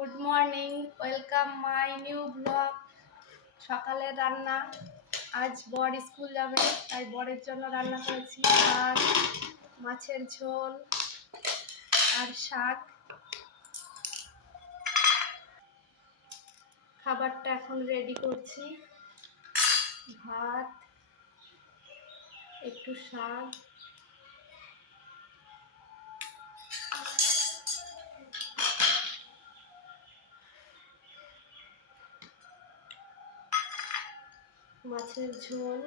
Good morning, welcome my new blog. সকালের রান্না, আজ বর স্কুল যাবে তাই বরের জন্য রান্না করেছি ভাত, মাছের ঝোল আর শাক। খাবারটা এখন রেডি করছি, ভাত, একটু শাক, মাছের ঝোল,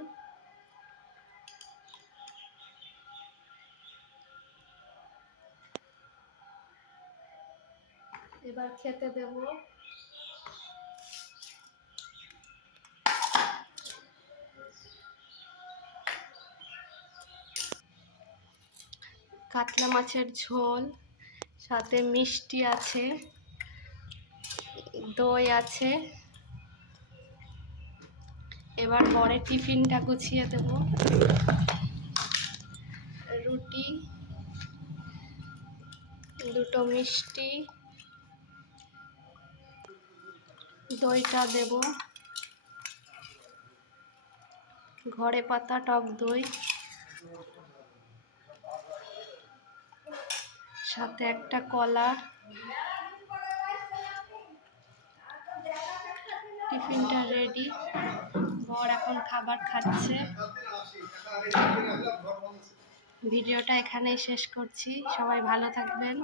এবার খেতে দেব। কাতলা মাছের ঝোল, সাথে মিষ্টি আছে, দই আছে। এবার বরের টিফিনটা গুছিয়ে দেব। রুটি, দুটো মিষ্টি, দইটা দেব, ঘরে পাতা টক দই, সাথে একটা কলা। টিফিনটা রেডি, বর এখন খাবার খাচ্ছে। ভিডিওটা এখানেই শেষ করছি, সবাই ভালো থাকবেন।